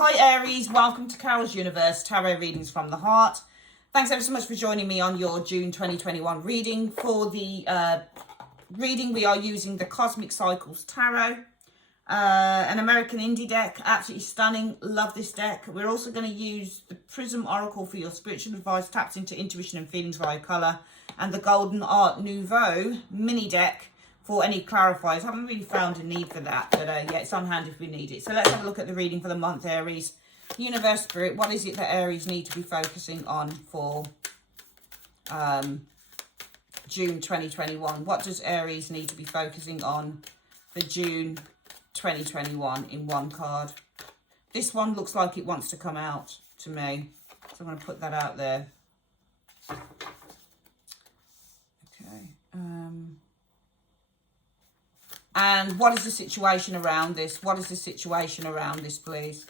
Hi Aries, welcome to Carol's Universe, Tarot Readings from the Heart. Thanks ever so much for joining me on your June 2021 reading. For the reading, we are using the Cosmic Cycles Tarot, an American indie deck, absolutely stunning, love this deck. We're also going to use the Prism Oracle for your spiritual advice, taps into intuition and feelings via colour, and the Golden Art Nouveau mini deck for any clarifiers. I haven't really found a need for that, but yeah, it's on hand if we need it. So let's have a look at the reading for the month, Aries. Universe Spirit, what is it that Aries need to be focusing on for June 2021? What does Aries need to be focusing on for June 2021 in one card? This one looks like it wants to come out to me, so I'm going to put that out there. Okay. And what is the situation around this? What is the situation around this, please?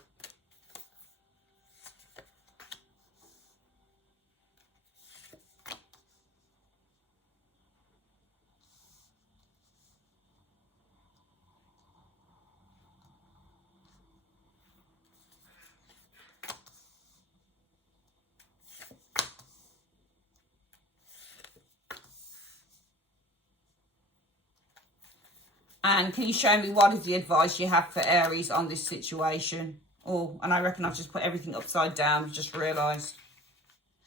And can you show me what is the advice you have for Aries on this situation? Oh, and I reckon I've just put everything upside down. I've just realised.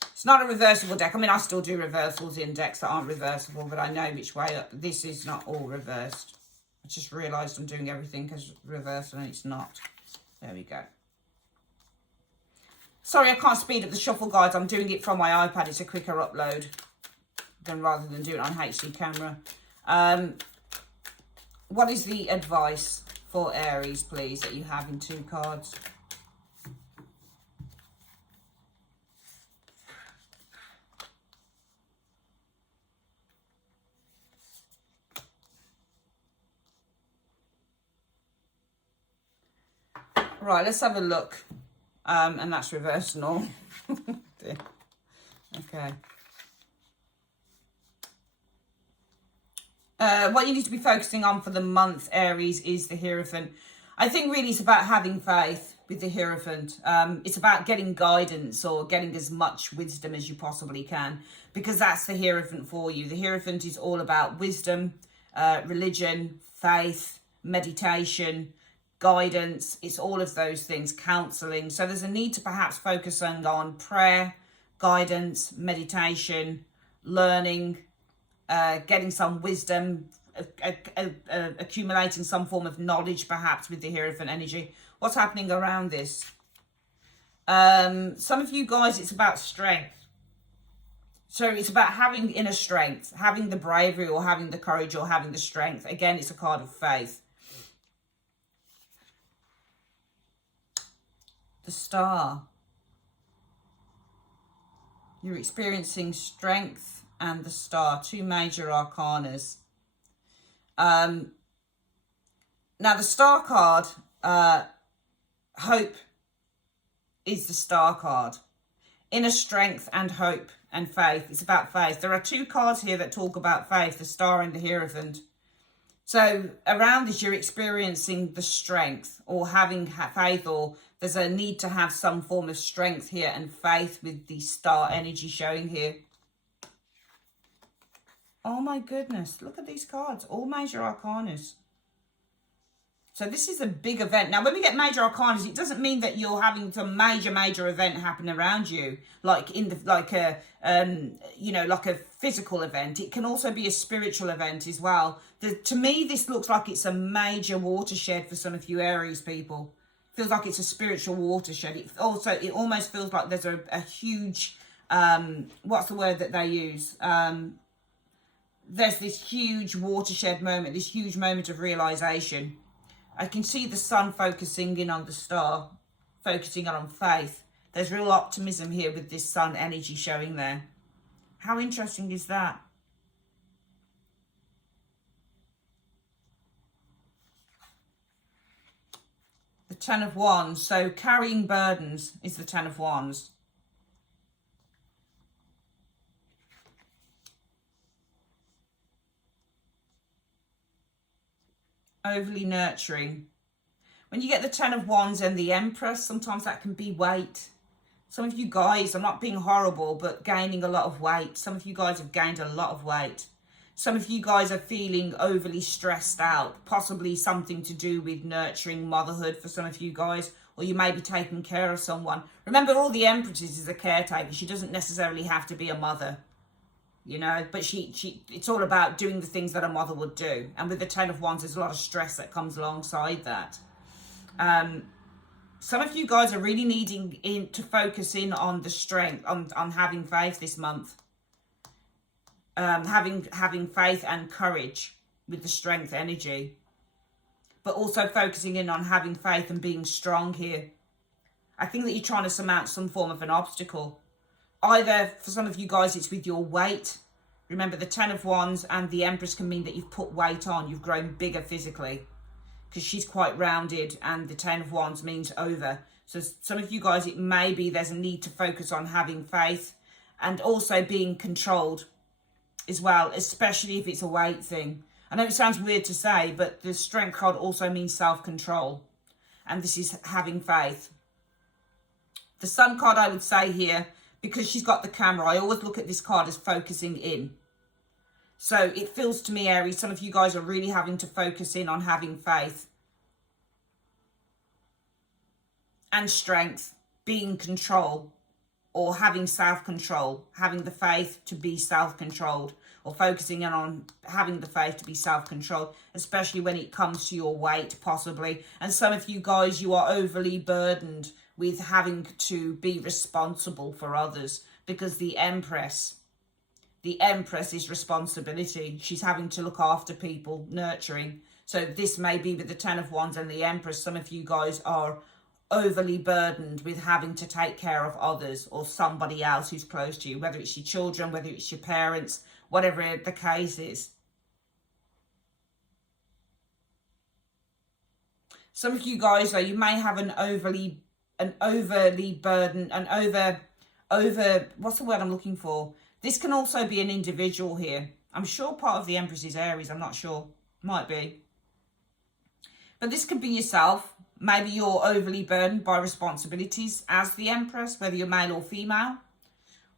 It's not a reversible deck. I mean, I still do reversals in decks that aren't reversible, but I know which way up. This is not all reversed. I just realised I'm doing everything as reversed and it's not. There we go. Sorry, I can't speed up the shuffle guides. I'm doing it from my iPad. It's a quicker upload rather than do it on HD camera. What is the advice for Aries, please, that you have in two cards? Right, let's have a look. And that's reverse and all. Okay. What you need to be focusing on for the month, Aries, is the Hierophant. I think really it's about having faith with the Hierophant. It's about getting guidance or getting as much wisdom as you possibly can, because that's the Hierophant for you. The Hierophant is all about wisdom, religion, faith, meditation, guidance. It's all of those things, counselling. So there's a need to perhaps focus on prayer, guidance, meditation, learning, getting some wisdom, accumulating some form of knowledge perhaps with the Hierophant energy. What's happening around this? Some of you guys, it's about strength. So it's about having inner strength, having the bravery or having the courage or having the strength. Again, it's a card of faith. The Star. You're experiencing strength and the Star, two major arcanas. Now the Star card, hope is the Star card. Inner strength and hope and faith. It's about faith. There are two cards here that talk about faith, the Star and the Hierophant. So around this, you're experiencing the strength or having faith, or there's a need to have some form of strength here and faith with the Star energy showing here. Oh my goodness, look at these cards, all major arcanas. So this is a big event. Now, when we get major arcanas, it doesn't mean that you're having some major event happen around you, like in the like a physical event. It can also be a spiritual event as well. To me, this looks like it's a major watershed for some of you Aries people. Feels like it's a spiritual watershed. It almost feels like there's a huge what's the word that they use? There's this huge watershed moment, this huge moment of realization. I can see the sun focusing in on the Star, focusing on faith. There's real optimism here with this sun energy showing there. How interesting is that? The Ten of Wands. So carrying burdens is the Ten of Wands. Overly nurturing. When you get the Ten of Wands and the Empress, sometimes that can be weight. Some of you guys, I'm not being horrible, but gaining a lot of weight. Some of you guys have gained a lot of weight. Some of you guys are feeling overly stressed out, possibly something to do with nurturing motherhood for some of you guys, or you may be taking care of someone. Remember, all the Empresses is a caretaker. She doesn't necessarily have to be a mother, you know, but it's all about doing the things that a mother would do. And with the Ten of Wands, there's a lot of stress that comes alongside that. Some of you guys are really needing to focus in on the strength, on having faith this month. Having faith and courage with the strength energy. But also focusing in on having faith and being strong here. I think that you're trying to surmount some form of an obstacle. Either, for some of you guys, it's with your weight. Remember, the Ten of Wands and the Empress can mean that you've put weight on. You've grown bigger physically. Because she's quite rounded, and the Ten of Wands means over. So some of you guys, it may be there's a need to focus on having faith and also being controlled as well, especially if it's a weight thing. I know it sounds weird to say, but the Strength card also means self-control. And this is having faith. The Sun card, I would say here, because she's got the camera, I always look at this card as focusing in. So it feels to me, Aries, some of you guys are really having to focus in on having faith and strength, being control, or having self-control, having the faith to be self-controlled, or focusing in on having the faith to be self-controlled, especially when it comes to your weight, possibly. And some of you guys, you are overly burdened with having to be responsible for others, because the Empress is responsibility. She's having to look after people, nurturing. So this may be with the Ten of Wands and the Empress. Some of you guys are overly burdened with having to take care of others or somebody else who's close to you, whether it's your children, whether it's your parents, whatever the case is. Some of you guys, though, you may have an overly burdened, what's the word I'm looking for? This can also be an individual here. I'm sure part of the Empress is Aries. I'm not sure. Might be. But this could be yourself. Maybe you're overly burdened by responsibilities as the Empress, whether you're male or female.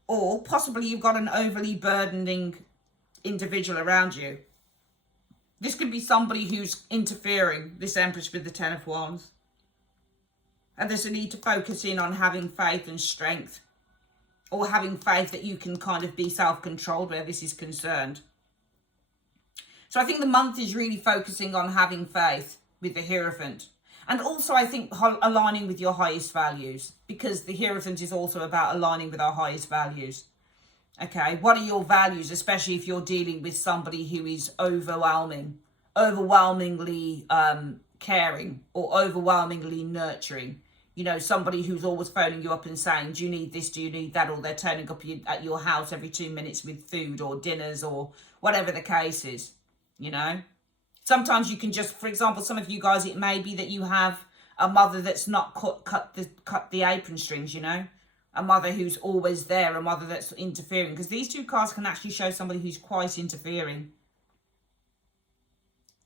Or possibly you've got an overly burdening individual around you. This could be somebody who's interfering, this Empress with the Ten of Wands. And there's a need to focus in on having faith and strength. Or having faith that you can kind of be self-controlled where this is concerned. So I think the month is really focusing on having faith with the Hierophant. And also I think aligning with your highest values. Because the Hierophant is also about aligning with our highest values. Okay, what are your values? Especially if you're dealing with somebody who is overwhelmingly caring or overwhelmingly nurturing. You know, somebody who's always phoning you up and saying, do you need this, do you need that? Or they're turning up at your house every 2 minutes with food or dinners or whatever the case is, you know. Sometimes you can just, for example, some of you guys, it may be that you have a mother that's not cut the apron strings, you know. A mother who's always there, a mother that's interfering. Because these two cards can actually show somebody who's quite interfering.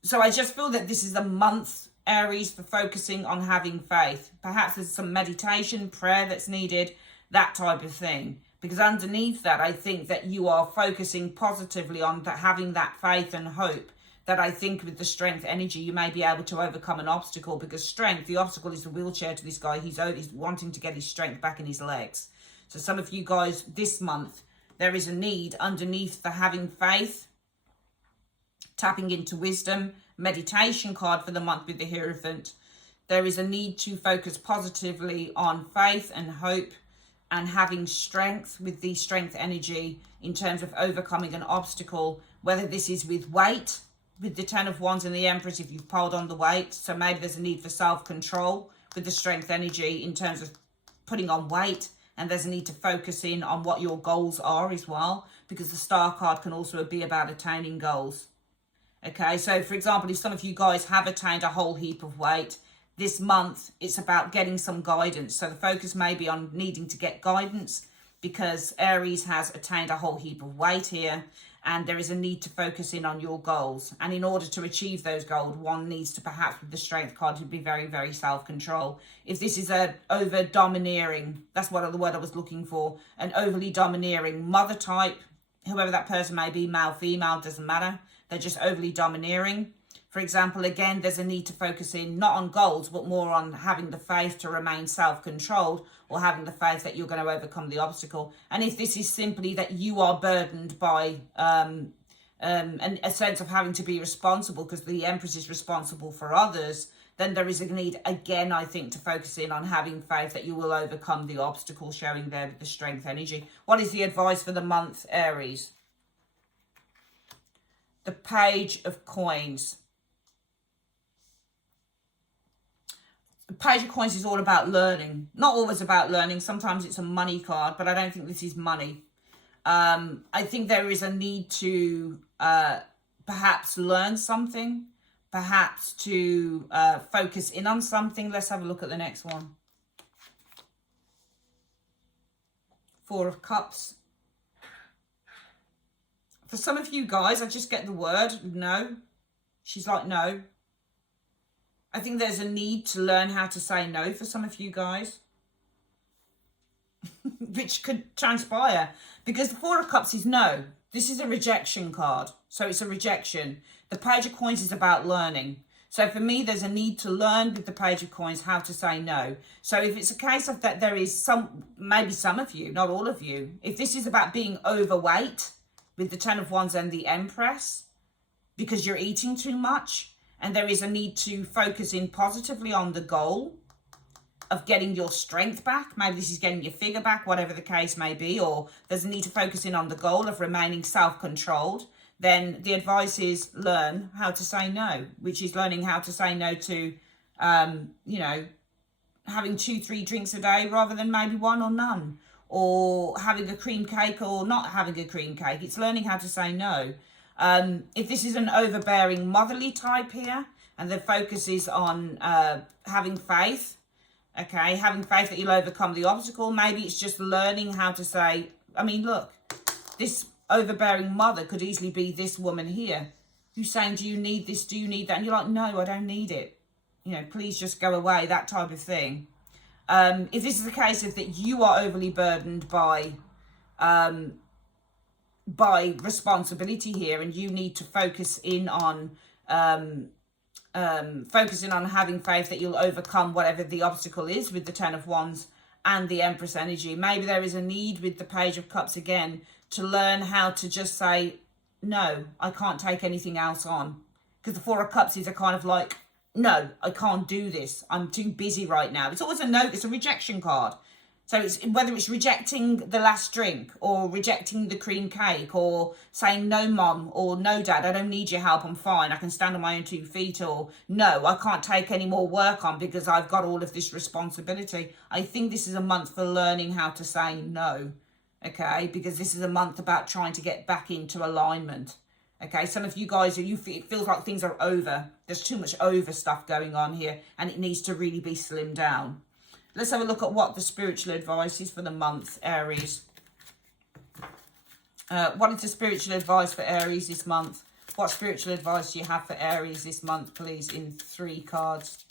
So I just feel that this is a month, Aries, for focusing on having faith. Perhaps there's some meditation, prayer that's needed, that type of thing. Because underneath that, I think that you are focusing positively on having that faith and hope. That I think with the Strength energy, you may be able to overcome an obstacle. Because strength, the obstacle is the wheelchair to this guy. He's wanting to get his strength back in his legs. So some of you guys, this month, there is a need underneath for having faith. Tapping into wisdom, meditation card for the month with the Hierophant. There is a need to focus positively on faith and hope and having strength with the Strength energy in terms of overcoming an obstacle, whether this is with weight, with the Ten of Wands and the Empress, if you've piled on the weight. So maybe there's a need for self-control with the Strength energy in terms of putting on weight. And there's a need to focus in on what your goals are as well. Because the Star card can also be about attaining goals. Okay, so for example, if some of you guys have attained a whole heap of weight, this month it's about getting some guidance. So the focus may be on needing to get guidance because Aries has attained a whole heap of weight here. and there is a need to focus in on your goals. And in order to achieve those goals, one needs to, perhaps with the Strength card, to be very, very self-control. If this is a over domineering, that's what the word I was looking for, an overly domineering mother type, whoever that person may be, male, female, doesn't matter. They're just overly domineering. For example, again, there's a need to focus in not on goals, but more on having the faith to remain self-controlled, or having the faith that you're going to overcome the obstacle. And if this is simply that you are burdened by a sense of having to be responsible, because the Empress is responsible for others, then there is a need, again, I think, to focus in on having faith that you will overcome the obstacle, showing there with the Strength energy. What is the advice for the month, Aries? The Page of Coins. The Page of Coins is all about learning. Not always about learning. Sometimes it's a money card, but I don't think this is money. I think there is a need to perhaps learn something, perhaps to focus in on something. Let's have a look at the next one. Four of Cups. For some of you guys, I just get the word no. She's like, no. I think there's a need to learn how to say no for some of you guys. Which could transpire. Because the Four of Cups is no. This is a rejection card. So it's a rejection. The Page of Coins is about learning. So for me, there's a need to learn with the Page of Coins how to say no. So if it's a case of that there is some, maybe some of you, not all of you. If this is about being overweight with the Ten of Wands and the Empress, because you're eating too much, and there is a need to focus in positively on the goal of getting your strength back. Maybe this is getting your figure back, whatever the case may be, or there's a need to focus in on the goal of remaining self-controlled. Then the advice is learn how to say no, which is learning how to say no to, you know, having 2-3 drinks a day rather than maybe one or none, or having a cream cake or not having a cream cake. It's learning how to say no. If this is an overbearing motherly type here, and the focus is on having faith, okay, having faith that you'll overcome the obstacle, maybe it's just learning how to say, I mean, look, this overbearing mother could easily be this woman here who's saying, do you need this, do you need that? And you're like, no, I don't need it. You know, please just go away, that type of thing. If this is the case of that you are overly burdened by responsibility here, and you need to focus in on focusing on having faith that you'll overcome whatever the obstacle is with the Ten of Wands and the Empress energy. Maybe there is a need with the Page of Cups again to learn how to just say, no, I can't take anything else on. Because the Four of Cups is a kind of like, no, I can't do this. I'm too busy right now. It's always a no, it's a rejection card. So it's whether it's rejecting the last drink, or rejecting the cream cake, or saying no mom, or no dad, I don't need your help, I'm fine, I can stand on my own 2 feet, or no, I can't take any more work on because I've got all of this responsibility. I think this is a month for learning how to say no, okay, because this is a month about trying to get back into alignment. Okay, some of you guys, it feels like things are over. There's too much over stuff going on here, and it needs to really be slimmed down. Let's have a look at what the spiritual advice is for the month, Aries. What is the spiritual advice for Aries this month? What spiritual advice do you have for Aries this month, please, in 3 cards?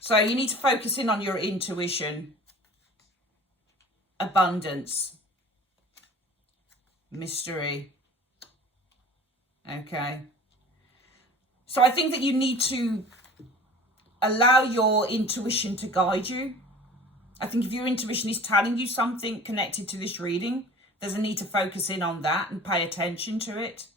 So you need to focus in on your intuition. Abundance. Mystery. Okay. So I think that you need to allow your intuition to guide you. I think if your intuition is telling you something connected to this reading, there's a need to focus in on that and pay attention to it.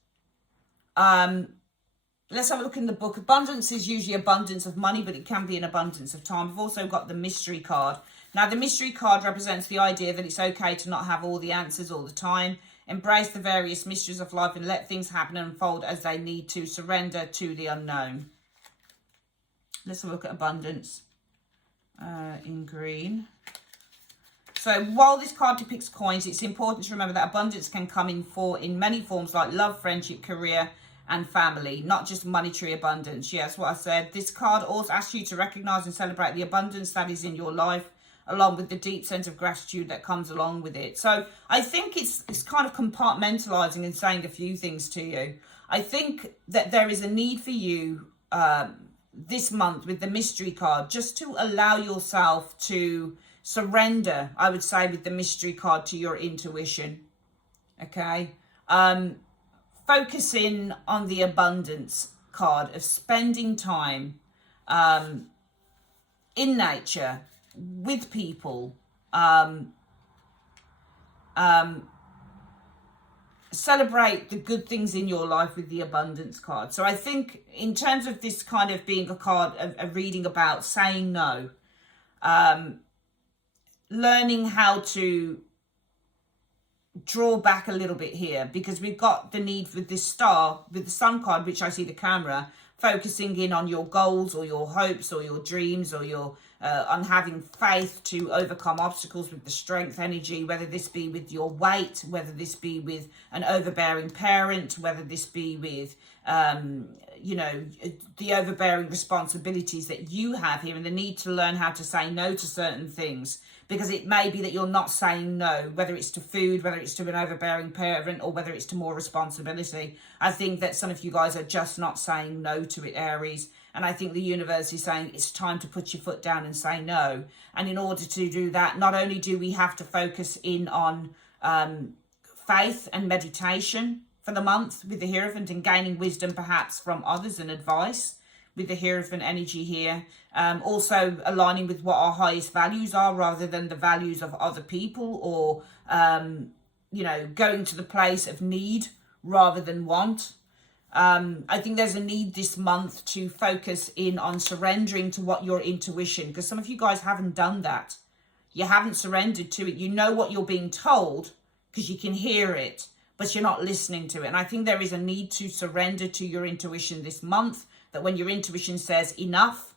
Let's have a look in the book. Abundance is usually abundance of money, but it can be an abundance of time. We've also got the mystery card. Now, the mystery card represents the idea that it's okay to not have all the answers all the time. Embrace the various mysteries of life and let things happen and unfold as they need to. Surrender to the unknown. Let's have a look at abundance in green. So while this card depicts coins, it's important to remember that abundance can come in many forms, like love, friendship, career, and family, not just monetary abundance. Yes, what I said. This card also asks you to recognize and celebrate the abundance that is in your life. along with the deep sense of gratitude that comes along with it. So I think it's kind of compartmentalizing and saying a few things to you. I think that there is a need for you this month with the mystery card just to allow yourself to surrender, I would say, with the mystery card, to your intuition. Okay. Focus in on the abundance card of spending time in nature, with people, celebrate the good things in your life with the abundance card. So I think in terms of this kind of being a card, a reading about saying no, learning how to draw back a little bit here, because we've got the need with this star, with the sun card, which I see the camera, focusing in on your goals or your hopes or your dreams or your on having faith to overcome obstacles with the strength energy, whether this be with your weight, whether this be with an overbearing parent, whether this be with you know, the overbearing responsibilities that you have here, and the need to learn how to say no to certain things, because it may be that you're not saying no, whether it's to food, whether it's to an overbearing parent, or whether it's to more responsibility. I think that some of you guys are just not saying no to it, Aries. And I think the universe is saying it's time to put your foot down and say no. And in order to do that, not only do we have to focus in on faith and meditation for the month with the Hierophant, and gaining wisdom perhaps from others and advice with the Hierophant energy here. Also aligning with what our highest values are rather than the values of other people, or, you know, going to the place of need rather than want. I think there's a need this month to focus in on surrendering to what your intuition, because some of you guys haven't done that. You haven't surrendered to it. You know what you're being told because you can hear it, but you're not listening to it. And I think there is a need to surrender to your intuition this month, that when your intuition says enough,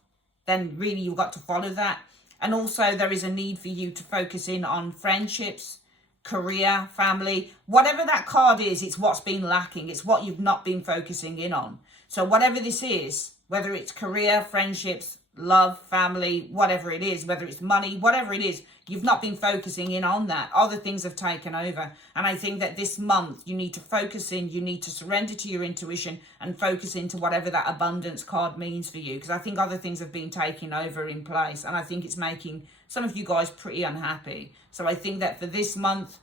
then really you've got to follow that. And also there is a need for you to focus in on friendships, career, family, whatever that card is. It's what's been lacking. It's what you've not been focusing in on. So whatever this is, whether it's career, friendships, love, family, whatever it is, whether it's money, whatever it is, you've not been focusing in on that. Other things have taken over. And I think that this month you need to focus in, you need to surrender to your intuition and focus into whatever that abundance card means for you. Because I think other things have been taking over in place. And I think it's making some of you guys pretty unhappy. So I think that for this month,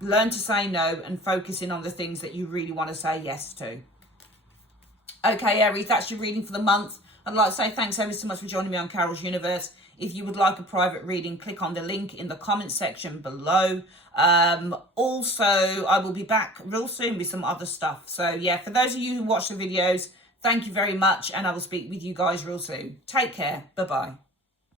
learn to say no and focus in on the things that you really want to say yes to. Okay, Aries, that's your reading for the month. I'd like to say thanks ever so much for joining me on Carol's Universe. If you would like a private reading, click on the link in the comment section below. Also, I will be back real soon with some other stuff. So yeah, for those of you who watch the videos, thank you very much, and I will speak with you guys real soon. Take care. Bye-bye.